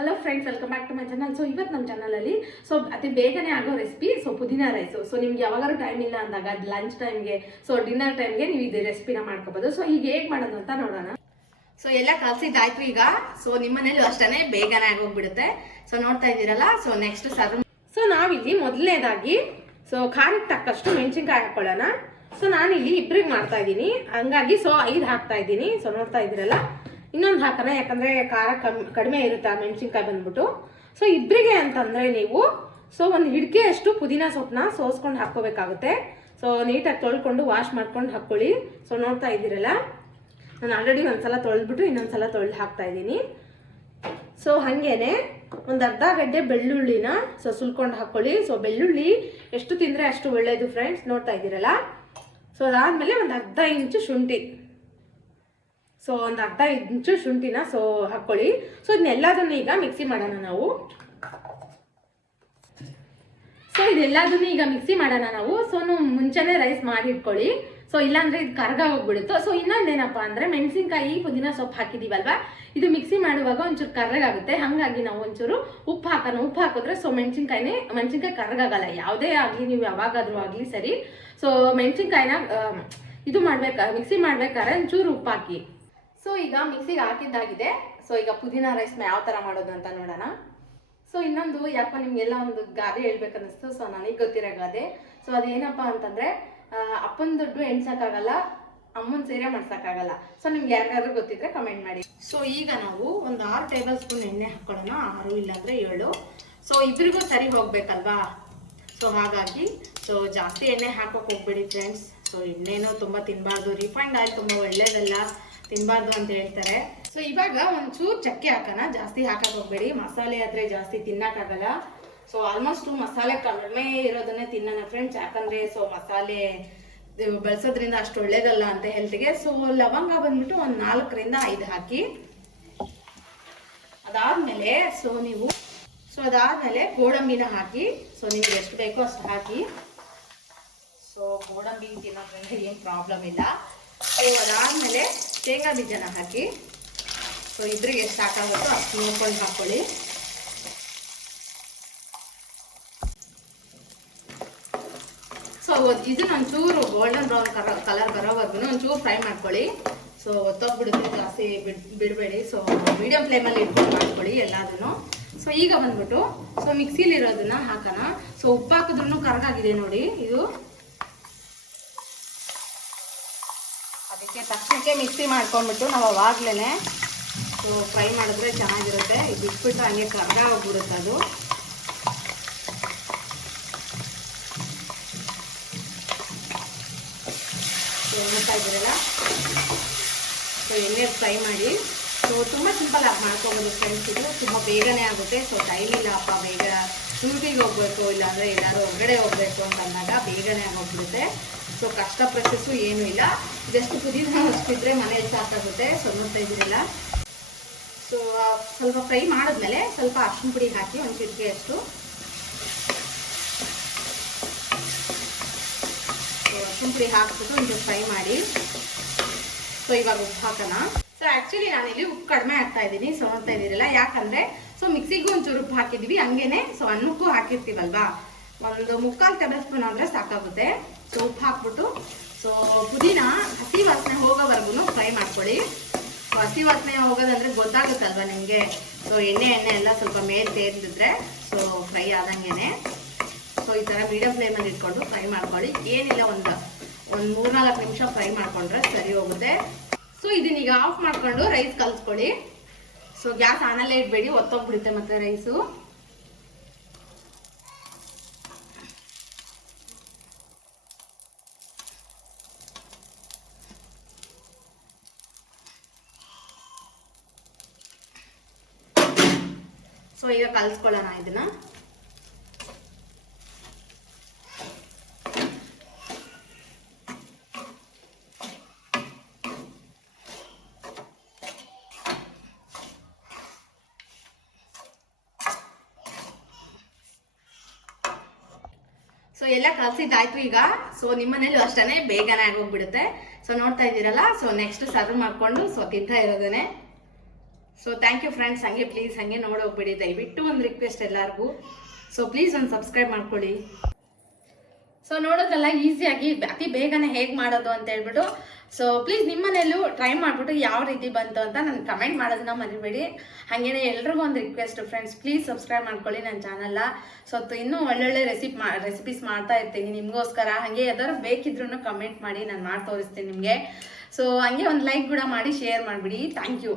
Hello friends welcome back to my channel so ಇವತ್ತು ನಮ್ಮ ಚಾನಲಲ್ಲಿ ಸೊ ಅತಿ ಬೇಗನೆ ಆಗೋ ರೆಸಿಪಿ ಸೊ ಪುದೀನ ರೈಸು ಸೊ ನಿಮ್ಗೆ ಯಾವಾಗಾದ್ರೂ ಟೈಮ್ ಇಲ್ಲ ಅಂದಾಗ ಲಂಚ್ ಟೈಮ್ಗೆ ಸೊ ಡಿನ್ನರ್ ಟೈಮ್ಗೆ ನೀವು ಇದು ರೆಸಿಪಿನ ಮಾಡ್ಕೋಬೋದು. ಸೊ ಈಗ ಹೇಗೆ ಮಾಡೋದು ಅಂತ ನೋಡೋಣ. ಸೊ ಎಲ್ಲ ಕಲ್ಸಿದ್ದಾಯ್ತು ಈಗ. ಸೊ ನಿಮ್ಮನೇಲೂ ಅಷ್ಟೇ ಬೇಗನೆ ಆಗೋಗ್ಬಿಡುತ್ತೆ. ಸೊ ನೋಡ್ತಾ ಇದ್ದೀರಲ್ಲ ಸೊ ನೆಕ್ಸ್ಟ್ ಸರ್ವ್ ಸೊ ನಾವಿಲ್ಲಿ ಮೊದಲನೇದಾಗಿ ಸೊ ಖಾರಕ್ಕೆ ತಕ್ಕಷ್ಟು ಮೆಣಸಿನ್ಕಾಯಿ ಹಾಕೊಳ್ಳೋಣ. ಸೊ ನಾನಿಲ್ಲಿ ಇಬ್ರಿಗೆ ಮಾಡ್ತಾ ಇದ್ದೀನಿ. ಹಂಗಾಗಿ ಸೊ ಐದು ಹಾಕ್ತಾ ಇದ್ದೀನಿ. ಸೊ ನೋಡ್ತಾ ಇದ್ದೀರಲ್ಲ? ಇನ್ನೊಂದು ಹಾಕೋಣ ಯಾಕಂದರೆ ಖಾರ ಕಮ್ಮಿ ಕಡಿಮೆ ಇರುತ್ತೆ ಆ ಮೆಣಸಿನ್ಕಾಯಿ ಬಂದ್ಬಿಟ್ಟು. ಸೊ ಇಬ್ಬರಿಗೆ ಅಂತಂದರೆ ನೀವು ಸೊ ಒಂದು ಹಿಡಿಕೆಯಷ್ಟು ಪುದೀನ ಸೊಪ್ಪನ್ನ ಸೋಸ್ಕೊಂಡು ಹಾಕ್ಕೋಬೇಕಾಗುತ್ತೆ. ಸೊ ನೀಟಾಗಿ ತೊಳ್ಕೊಂಡು ವಾಶ್ ಮಾಡ್ಕೊಂಡು ಹಾಕ್ಕೊಳ್ಳಿ. ಸೊ ನೋಡ್ತಾ ಇದ್ದೀರಲ್ಲ? ನಾನು ಆಲ್ರೆಡಿ ಒಂದ್ಸಲ ತೊಳೆದ್ಬಿಟ್ಟು ಇನ್ನೊಂದ್ಸಲ ತೊಳೆದು ಹಾಕ್ತಾ ಇದ್ದೀನಿ. ಸೊ ಹಾಗೇನೆ ಒಂದು ಅರ್ಧ ಗಡ್ಡೆ ಬೆಳ್ಳುಳ್ಳಿನ ಸೊ ಸುಲ್ಕೊಂಡು ಹಾಕ್ಕೊಳ್ಳಿ. ಸೊ ಬೆಳ್ಳುಳ್ಳಿ ಎಷ್ಟು ತಿಂದರೆ ಅಷ್ಟು ಒಳ್ಳೆಯದು ಫ್ರೆಂಡ್ಸ್ ನೋಡ್ತಾ ಇದ್ದೀರಲ್ಲ? ಸೊ ಅದಾದಮೇಲೆ ಒಂದು ಅರ್ಧ ಇಂಚು ಶುಂಠಿ. ಸೊ ಒಂದು ಅರ್ಧ ಇಂಚು ಶುಂಠಿನ ಸೊ, ಹಾಕ್ಕೊಳ್ಳಿ. ಸೊ ಇದನ್ನೆಲ್ಲದನ್ನು ಈಗ ಮಿಕ್ಸಿ ಮಾಡೋಣ ನಾವು. ಸೊ ಇದೆಲ್ಲದನ್ನು ಈಗ ಮಿಕ್ಸಿ ಮಾಡೋಣ ನಾವು. ಸೊ ಮುಂಚೆನೇ ರೈಸ್ ಮಾಡಿ ಇಟ್ಕೊಳ್ಳಿ ಸೊ ಇಲ್ಲಾಂದ್ರೆ ಇದು ಕರ್ಗ ಹೋಗ್ಬಿಡುತ್ತೆ. ಸೊ ಇನ್ನೊಂದೇನಪ್ಪ ಅಂದ್ರೆ ಮೆಣಸಿನ್ಕಾಯಿ, ಪುದೀನ ಸೊಪ್ಪು ಹಾಕಿದೀವಲ್ವಾ? ಇದು ಮಿಕ್ಸಿ ಮಾಡುವಾಗ ಒಂಚೂರು ಕರ್ರಗಾಗುತ್ತೆ. ಹಾಗಾಗಿ ನಾವು ಒಂಚೂರು ಉಪ್ಪು ಹಾಕೋಣ. ಉಪ್ಪು ಹಾಕಿದ್ರೆ ಸೊ ಮೆಣಸಿನ್ಕಾಯಿನೇ, ಮೆಣಸಿನ್ಕಾಯಿ ಕರ್ಗಾಗಲ್ಲ ಯಾವುದೇ ಆಗಲಿ, ನೀವು ಯಾವಾಗಾದ್ರೂ ಆಗಲಿ ಸರಿ. ಸೊ ಮೆಣಸಿನ್ಕಾಯಿನ ಇದು ಮಾಡ್ಬೇಕು ಮಿಕ್ಸಿ ಮಾಡ್ಬೇಕಾದ್ರೆ ಒಂಚೂರು ಉಪ್ಪು ಹಾಕಿ. ಸೊ ಈಗ ಮಿಕ್ಸಿಗೆ ಹಾಕಿದ್ದಾಗಿದೆ. ಸೊ ಈಗ ಪುದೀನ ರೈಸ್ ಯಾವ ಥರ ಮಾಡೋದು ಅಂತ ನೋಡೋಣ. ಸೊ ಇನ್ನೊಂದು, ಯಾಕೋ ನಿಮಗೆಲ್ಲ ಒಂದು ಗಾದೆ ಹೇಳ್ಬೇಕನ್ನಿಸ್ತು. ಸೊ ನನಗೆ ಗೊತ್ತಿರೋ ಗಾದೆ. ಸೊ ಅದೇನಪ್ಪ ಅಂತಂದ್ರೆ ಅಪ್ಪನ ದುಡ್ಡು ಎಣ್ಸೋಕ್ಕಾಗಲ್ಲ, ಅಮ್ಮನ ಸೀರೆ ಮಾಡ್ಸೋಕ್ಕಾಗಲ್ಲ. ಸೊ ನಿಮ್ಗೆ ಯಾರಿಗಾದ್ರೂ ಗೊತ್ತಿದ್ರೆ ಕಮೆಂಟ್ ಮಾಡಿ. ಸೊ ಈಗ ನಾವು ಒಂದು ಆರು ಟೇಬಲ್ ಸ್ಪೂನ್ ಎಣ್ಣೆ ಹಾಕೊಳ್ಳೋಣ. ಆರು ಇಲ್ಲಾಂದ್ರೆ ಏಳು. ಸೊ ಇಬ್ಬರಿಗೂ ಸರಿ ಹೋಗ್ಬೇಕಲ್ವಾ? ಸೊ ಹಾಗಾಗಿ ಸೊ ಜಾಸ್ತಿ ಎಣ್ಣೆ ಹಾಕೋಕೆ ಹೋಗ್ಬೇಡಿ ಫ್ರೆಂಡ್ಸ್ ಸೊ ಇನ್ನೇನು ತುಂಬ ತಿನ್ನಬಾರ್ದು ರಿಫೈಂಡ್ ಆಯಿಲ್ ತುಂಬ ಒಳ್ಳೇದಲ್ಲ. ತಿನ್ನಬಾರ್ದು ಅಂತ ಹೇಳ್ತಾರೆ. ಸೊ ಇವಾಗ ಒಂಚೂರು ಚಕ್ಕೆ ಹಾಕೋಣ. ಜಾಸ್ತಿ ಹಾಕಕ್ಕೆ ಹೋಗ್ಬೇಡಿ. ಮಸಾಲೆ ಆದರೆ ಜಾಸ್ತಿ ತಿನ್ನಕ್ಕಾಗಲ್ಲ ಸೊ ಆಲ್ಮೋಸ್ಟ್ ಮಸಾಲೆ ಕಡಿಮೆ ಇರೋದನ್ನೇ ತಿನ್ನೋಣ ಫ್ರೆಂಡ್ಸ್ ಯಾಕಂದ್ರೆ ಸೊ ಮಸಾಲೆ ಬಳಸೋದ್ರಿಂದ ಅಷ್ಟು ಒಳ್ಳೇದಲ್ಲ ಅಂತ ಹೆಲ್ತ್ಗೆ ಸೊ ಲವಂಗ ಬಂದ್ಬಿಟ್ಟು ಒಂದು ನಾಲ್ಕರಿಂದ ಐದು ಹಾಕಿ. ಅದಾದಮೇಲೆ ಸೊ ನೀವು ಸೊ ಅದಾದ್ಮೇಲೆ ಗೋಡಂಬಿನ ಹಾಕಿ. ಸೊ ನಿಮ್ಗೆ ಎಷ್ಟು ಬೇಕೋ ಅಷ್ಟು ಹಾಕಿ. ಸೊ ಗೋಡಂಬಿ ತಿನ್ನೋದ್ರಿಂದ ಏನು ಪ್ರಾಬ್ಲಮ್ ಇಲ್ಲ. ಸೊ ಅದಾದಮೇಲೆ ಶೇಂಗಾ ಬೀಜನ ಹಾಕಿ. ಸೊ ಇದ್ರಿಗೆ ಎಷ್ಟು ಹಾಕಾಗುತ್ತೋ ಅಷ್ಟು ನೋಡ್ಕೊಂಡು ಹಾಕ್ಕೊಳ್ಳಿ ಸೊ ಇದನ್ನ ಒಂಚೂರು ಗೋಲ್ಡನ್ ಬ್ರೌನ್ ಕಲರ್ ಬರೋವರೆಗೂ ಒಂಚೂರು ಫ್ರೈ ಮಾಡ್ಕೊಳ್ಳಿ. ಸೊ ಒತ್ತೋಗ್ಬಿಡುತ್ತೆ, ಜಾಸ್ತಿ ಬಿಡ್, ಬಿಡಬೇಡಿ. ಸೊ ಮೀಡಿಯಂ ಫ್ಲೇಮಲ್ಲಿ ಇಟ್ಕೊಂಡು ಮಾಡ್ಕೊಳ್ಳಿ ಎಲ್ಲದನ್ನು. ಸೊ ಈಗ ಬಂದ್ಬಿಟ್ಟು ಸೊ ಮಿಕ್ಸಿಲಿರೋದನ್ನ ಹಾಕೋಣ. ಸೊ ಉಪ್ಪು ಹಾಕಿದ್ರು ಕರಗಾಗಿದೆ ನೋಡಿ, ಇದು. ಅದಕ್ಕೆ ತಕ್ಷಣಕ್ಕೆ ಮಿಕ್ಸಿ ಮಾಡ್ಕೊಂಡ್ಬಿಟ್ಟು ನಾವು ಅವಾಗ್ಲೇ ಸೊ ಫ್ರೈ ಮಾಡಿದ್ರೆ ಚೆನ್ನಾಗಿರುತ್ತೆ. ಇದು ಬಿಟ್ಬಿಟ್ಟು ಹಂಗೆ ಕರ್ಗ ಹೋಗ್ಬಿಡುತ್ತೆ ಅದು. ನೋಡ್ತಾ ಸೊ, ಎಣ್ಣೆ ಫ್ರೈ ಮಾಡಿ. ಸೊ ತುಂಬ ಸಿಂಪಲ್ ಆಗಿ ಮಾಡ್ಕೊಬೋದು ಫ್ರೆಂಡ್ಸ್ ಇದು ತುಂಬ ಬೇಗನೆ ಆಗುತ್ತೆ. ಸೊ ಟೈಮ್ ಇಲ್ಲ. ಅಪ್ಪ, ಬೇಗ ಡ್ಯೂಟಿಗೆ ಹೋಗ್ಬೇಕು, ಇಲ್ಲಾಂದರೆ ಎಲ್ಲರೂ ಹೊರಗಡೆ ಹೋಗ್ಬೇಕು ಅಂತ ಅಂದಾಗ ಬೇಗನೆ ಆಗೋಗ್ಬಿಡುತ್ತೆ ಸೊ ಕಷ್ಟ ಪ್ರೊಸೆಸ್ಸು ಏನೂ ಇಲ್ಲ. ಜಸ್ಟ್ ಪುದೀನ ಅಷ್ಟಿದ್ರೆ ಮನೇಲಿ ಸಾಕಾಗುತ್ತೆ ಸೊ ನೋಡ್ತಾ ಸೊ ಸ್ವಲ್ಪ ಫ್ರೈ ಮಾಡಿದ್ಮೇಲೆ ಸ್ವಲ್ಪ ಅರ್ಶಿನ ಪುಡಿ ಹಾಕಿ ಒಂದು ಚಿಟಿಕೆ ಅಷ್ಟು. ಅರ್ಶಿನ ಪುಡಿ ಹಾಕ್ಬಿಟ್ಟು ಒಂಚೂರು ಫ್ರೈ ಮಾಡಿ. ಸೊ, ಇವಾಗ ಉಪ್ಪು ಹಾಕೋಣ. ಸೊ ಆ್ಯಕ್ಚುಲಿ ನಾನಿಲ್ಲಿ ಉಪ್ಪು ಕಡಿಮೆ ಹಾಕ್ತಾ ಇದ್ದೀನಿ. ಸೊ, ನೋಡ್ತಾ ಇದ್ದೀರಲ್ಲ, ಯಾಕಂದರೆ, ಸೊ ಮಿಕ್ಸಿಗೂ ಒಂಚೂರು ಉಪ್ಪು ಹಾಕಿದ್ವಿ ಹಂಗೇನೆ, ಸೊ ಅನ್ನಕ್ಕೂ ಹಾಕಿರ್ತೀವಲ್ವಾ? ಒಂದು ಮುಕ್ಕಾಲು ಟೇಬಲ್ ಸ್ಪೂನ್ ಆದರೆ ಸಾಕಾಗುತ್ತೆ. ಸೊ ಉಪ್ಪು ಹಾಕ್ಬಿಟ್ಟು ಸೊ ಪುದೀನ ಹಸಿ ವಾಸನೆ ಹೋಗೋವರೆಗೂ ಫ್ರೈ ಮಾಡ್ಕೊಳ್ಳಿ. ಸೊ ಹಸಿ ವಾಸನೆ ಹೋಗೋದಂದ್ರೆ ಗೊತ್ತಾಗುತ್ತಲ್ವಾ ನಿಮಗೆ? ಸೊ ಎಣ್ಣೆ ಎಣ್ಣೆ ಎಲ್ಲ ಸ್ವಲ್ಪ ಮೇಲೆ ಸೇರಿದ್ರೆ ಸೊ ಫ್ರೈ ಆದಂಗೆನೆ. ಸೊ ಈ ಥರ ಮೀಡಿಯಂ ಫ್ಲೇಮಲ್ಲಿ ಇಟ್ಕೊಂಡು ಫ್ರೈ ಮಾಡ್ಕೊಳ್ಳಿ. ಏನಿಲ್ಲ ಒಂದು ಒಂದು ಮೂರ್ನಾಲ್ಕು ನಿಮಿಷ ಫ್ರೈ ಮಾಡ್ಕೊಂಡ್ರೆ ಸರಿ ಹೋಗುತ್ತೆ. ಸೊ ಇದನ್ನೀಗ ಆಫ್ ಮಾಡ್ಕೊಂಡು ರೈಸ್ ಕಲಿಸ್ಕೊಳ್ಳಿ. ಸೊ ಗ್ಯಾಸ್ ಆನಲ್ಲೇ ಇಡಬೇಡಿ, ಒತ್ತೋಗ್ಬಿಡುತ್ತೆ ಮತ್ತೆ ರೈಸು ಸೊ ಈಗ ಕಲಿಸ್ಕೊಳ್ಳೋಣ ಇದನ್ನ. ಸೊ ಎಲ್ಲ ಕಲ್ಸಿದ್ದಾಯ್ತು ಈಗ. ಸೊ ನಿಮ್ಮನೇಲೂ ಅಷ್ಟೇ ಬೇಗನೆ ಆಗೋಗ್ಬಿಡುತ್ತೆ. ಸೊ ನೋಡ್ತಾ ಇದ್ದೀರಲ್ಲ? ಸೊ ನೆಕ್ಸ್ಟ್ ಸರ್ವ್ ಮಾಡ್ಕೊಂಡು ಸೊ ತಿಂತಾ ಇರೋದೇನೆ. ಸೊ ಥ್ಯಾಂಕ್ ಯು ಫ್ರೆಂಡ್ಸ್ ಹಂಗೆ ಪ್ಲೀಸ್ ಹಂಗೆ ನೋಡೋಗ್ಬೇಡಿ ದಯವಿಟ್ಟು ಒಂದು ರಿಕ್ವೆಸ್ಟ್ ಎಲ್ಲರಿಗೂ. ಸೊ ಪ್ಲೀಸ್ ಒಂದು ಸಬ್ಸ್ಕ್ರೈಬ್ ಮಾಡ್ಕೊಳ್ಳಿ. ಸೊ ನೋಡೋದ್ರಲ್ಲ ಈಸಿಯಾಗಿ ಅತಿ ಬೇಗನೆ ಹೇಗೆ ಮಾಡೋದು ಅಂತ ಹೇಳ್ಬಿಟ್ಟು. ಸೊ ಪ್ಲೀಸ್ ನಿಮ್ಮನೇಲೂ ಟ್ರೈ ಮಾಡಿಬಿಟ್ಟು ಯಾವ ರೀತಿ ಬಂತು ಅಂತ ನಾನು ಕಮೆಂಟ್ ಮಾಡೋದನ್ನ ಮರಿಬೇಡಿ. ಹಾಗೇನೆ ಎಲ್ರಿಗೂ ಒಂದು ರಿಕ್ವೆಸ್ಟ್ ಫ್ರೆಂಡ್ಸ್ ಪ್ಲೀಸ್ ಸಬ್ಸ್ಕ್ರೈಬ್ ಮಾಡ್ಕೊಳ್ಳಿ ನನ್ನ ಚಾನಲ್ನ ಸೊ ಇನ್ನೂ ಒಳ್ಳೊಳ್ಳೆ ರೆಸಿಪಿ ಮಾ ರೆಸಿಪೀಸ್ ಮಾಡ್ತಾ ಇರ್ತೀನಿ ನಿಮಗೋಸ್ಕರ. ಹಾಗೆ ಯಾವ್ದಾದ್ರು ಬೇಕಿದ್ರೂ ಕಮೆಂಟ್ ಮಾಡಿ ನಾನು ಮಾಡಿ ತೋರಿಸ್ತೀನಿ ನಿಮಗೆ. ಸೊ ಹಂಗೆ ಒಂದು ಲೈಕ್ ಕೂಡ ಮಾಡಿ ಶೇರ್ ಮಾಡಿಬಿಡಿ. Thank you